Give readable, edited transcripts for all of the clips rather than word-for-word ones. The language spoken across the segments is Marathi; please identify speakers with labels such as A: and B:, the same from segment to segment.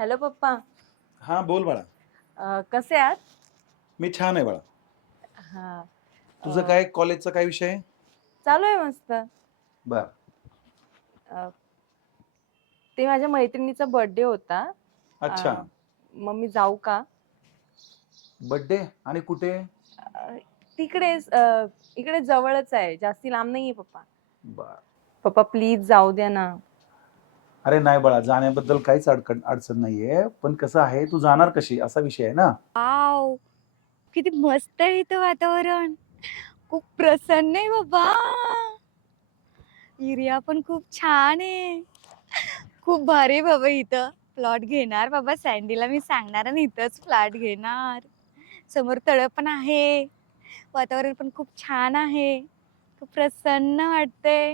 A: हॅलो पप्पा.
B: हा बोल बाळा.
A: कसे आहात?
B: मी छान आहे बाळा.
A: हा.
B: तुझं काय कॉलेजचा काय विषय आहे?
A: चालू आहे मस्त.
B: बर.
A: अ, ते माझ्या मैत्रिणीचा बर्थडे होता.
B: अच्छा.
A: मग मी जाऊ का?
B: बर्थडे आणि कुठे?
A: अ, तिकडेच इकडे जवळच आहे, जास्ती लांब नाहीये पप्पा.
B: बर.
A: पप्पा प्लीज जाऊ द्या ना.
B: अरे नाही बाळा, जाण्याबद्दल काहीच अडचण नाहीये, पण कसं आहे तू जाणार कशी असा विषय आहे ना.
C: वाव, किती मस्त आहे इथं वातावरण. खूप प्रसन्न आहे बाबा. एरिया पण खूप छान आहे. खूप भारी आहे बाबा इथं. प्लॉट घेणार बाबा, सँडीला मी सांगणार आणि इथंच फ्लॅट घेणार. समोर तळ पण आहे, वातावरण पण खूप छान आहे. खूप प्रसन्न वाटते.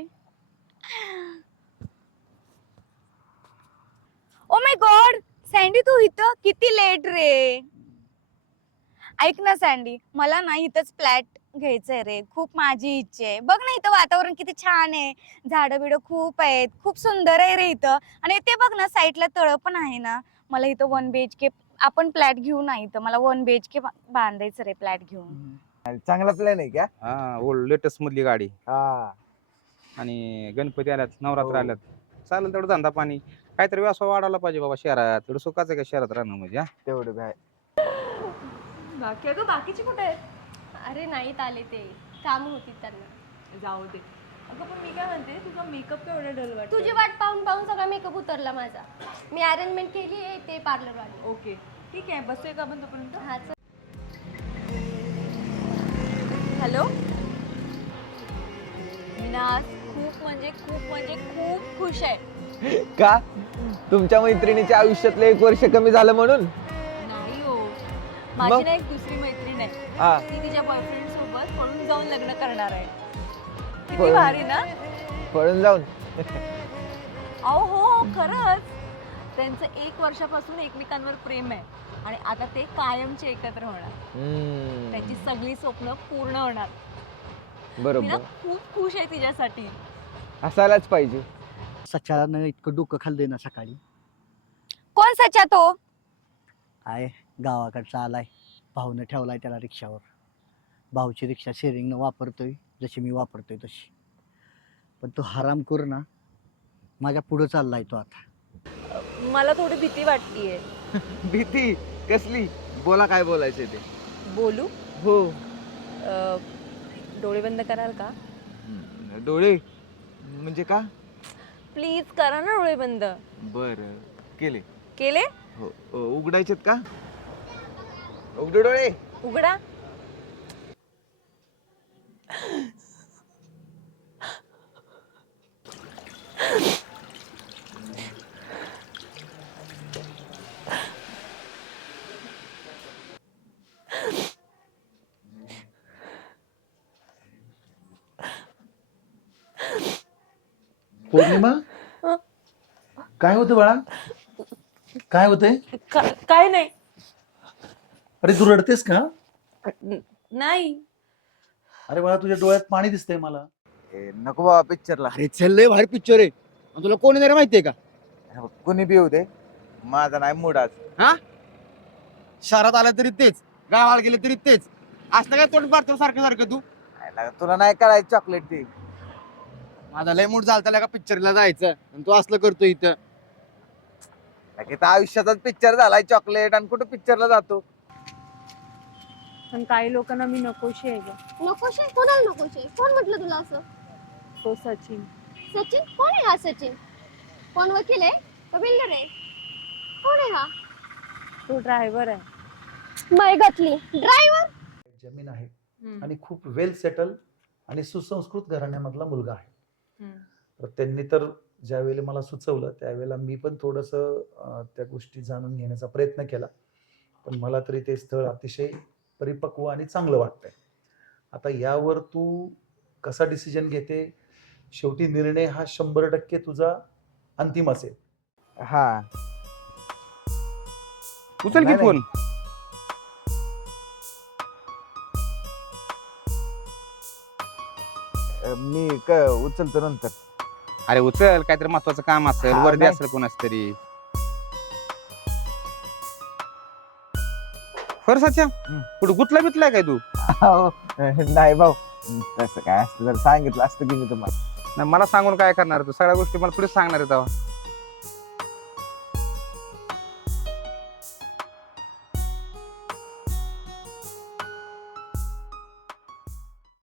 C: ओ माय गॉड, सँडी तू इथं किती लेट रे. ऐक ना सँडी, मला ना इथंच फ्लॅट घ्यायचंय रे. खूप माझी इच्छा आहे. बघ ना इथं वातावरण किती छान आहे. झाडं बिडं खूप आहेत. खूप सुंदर आहे रे इथं. आणि ते बघ ना साईडला तळ पण आहे ना. मला इथं 1 BHK आपण फ्लॅट घेऊ ना इथं. मला 1 BHK बांधायचं रे फ्लॅट घेऊन.
D: चांगला प्लॅन आहे का?
E: हा ओल्ड लेटेस्ट मधली गाडी.
D: हा.
E: आणि गणपती आल्यात, नवरात्र
D: हो.
E: आल्यात, चालेल तेवढं धंदा पाणी काहीतरी व्यवसाय वाढवला पाहिजे बाबा शहरात. तेवढं सुखाचं आहे का शहरात राहणं म्हणजे.
D: तेवढं काय.
A: बाकी अगं बाकीचे कुठे आहेत?
F: अरे नाहीत आले ते, काम होती त्यांना.
A: जाऊ दे. अगं पण मी काय म्हणते, तुझा मेकअप केवढा डल वाटतो.
F: तुझी वाट पाहून पाहून सगळा मेकअप उतरला माझा. मी अरेंजमेंट केली आहे ते पार्लरवाली.
A: ओके ठीक आहे, बसूया का आपण तोपर्यंत?
F: हा चल.
C: हॅलो. मी ना आज खूप म्हणजे खूप खुश आहे.
D: का? तुमच्या मैत्रिणीच्या आयुष्यातलं 1 वर्ष कमी झालं म्हणून?
C: नाही हो, माझी
D: मग?
C: ना एक दुसरी मैत्रीण आहे.
D: हा.
C: ती तिच्या बॉयफ्रेंड सोबत पळून जाऊन लग्न करणार आहे. किती
D: पळून?
C: भारी ना.
D: पळून जाऊन.
C: अहो हो खरंच. त्यांचं 1 वर्षापासून एकमेकांवर प्रेम आहे आणि आता ते कायमचे एकत्र होणार. त्यांची सगळी स्वप्न पूर्ण होणार. मी ना
D: बरोबर.
C: खूप खुश आहे तिच्यासाठी.
D: असायलाच पाहिजे.
G: सच्यानं इतकं डोकं खाल्लंय ना सकाळी.
C: कोण सचा तो?
G: आहे गावाकडचा आलाय, भाऊनं ठेवलाय त्याला रिक्षावर. भाऊची रिक्षा शेअरिंगनं वापरतोय, जशी मी वापरतोय तशी. पण तो हरामखोर ना माझ्या पुढं चाललाय तो आता.
A: मला थोडी भीती वाटतीये.
D: भीती कसली? बोला काय बोलायचं ते.
A: बोलू?
D: हो.
A: डोळे बंद कराल का?
D: डोळे म्हणजे का?
A: प्लीज करा ना डोळे बंद.
D: बर केले.
A: केले?
D: हो. उघडायचेत का? उघडे डोळे.
A: उघडा.
B: पौर्णिमा, काय होतं बाळा? काय होतंय?
A: काय नाही.
B: अरे तू रडतेस का?
A: नाही.
B: अरे बाळा, तुझ्या डोळ्यात पाणी दिसतंय मला.
D: नको बाबा पिक्चरला.
G: अरे चल लय भारी पिक्चर आहे. आणि तुला कोण येणार माहितीये का?
D: कोणी बी येऊ दे, माझा नाही मूड आज.
G: शहरात आलं तरी तेच, गावाला गेले तरी तेच. असं काय तोंड पाडतो सारखं सारखं तू?
D: तुला नाही करायचं चॉकलेट ती.
G: माझा लय मूड झालता का पिक्चरला जायचं, आणि तू असलं करतो इथं.
D: आयुष्याचाच पिक्चर झालाय चॉकलेट, आणि कुठं पिक्चरला जातो?
A: पण काही लोकांना मी नकोशी आहे ग.
F: नकोशे? कोणाला नकोशे? कोण म्हटलं तुला असं?
A: तो सचिन.
F: सचिन? कोण आहे हा सचिन? कोण वकील आहे का बिल्डर आहे? कोण आहे हा?
A: तो ड्रायव्हर आहे.
F: मै घातली ड्रायव्हर.
B: जमीन आहे आणि खूप वेल सेटल आणि सुसंस्कृत घराण्यामधला मुलगा आहे. तर त्यांनी तर ज्या वेळेला मला सुचवलं त्यावेळेला मी पण थोडंसं त्या गोष्टी जाणून घेण्याचा प्रयत्न केला. पण मला तरी ते स्थळ अतिशय परिपक्व आणि चांगलं वाटतंय. आता यावर तू कसा डिसिजन घेते, शेवटी निर्णय हा 100% तुझा अंतिम असेल.
D: हा.
E: उचल की
D: नाही,
E: फोन.
D: मी उचलतो नंतर.
E: अरे उचल, काहीतरी महत्वाचं काम असेल, वर्दी
D: नाही.
E: असेल कोणाच तरी. खरं सच्या कुठं गुतला बितलाय काय तू?
D: अहो, नाही भाऊ, तसं काय असतं जर सांगितलं असतं की मी तुम्हाला.
E: नाही मला सांगून काय करणार तू? सगळ्या गोष्टी मला पुढे सांगणार आहे तेव्हा.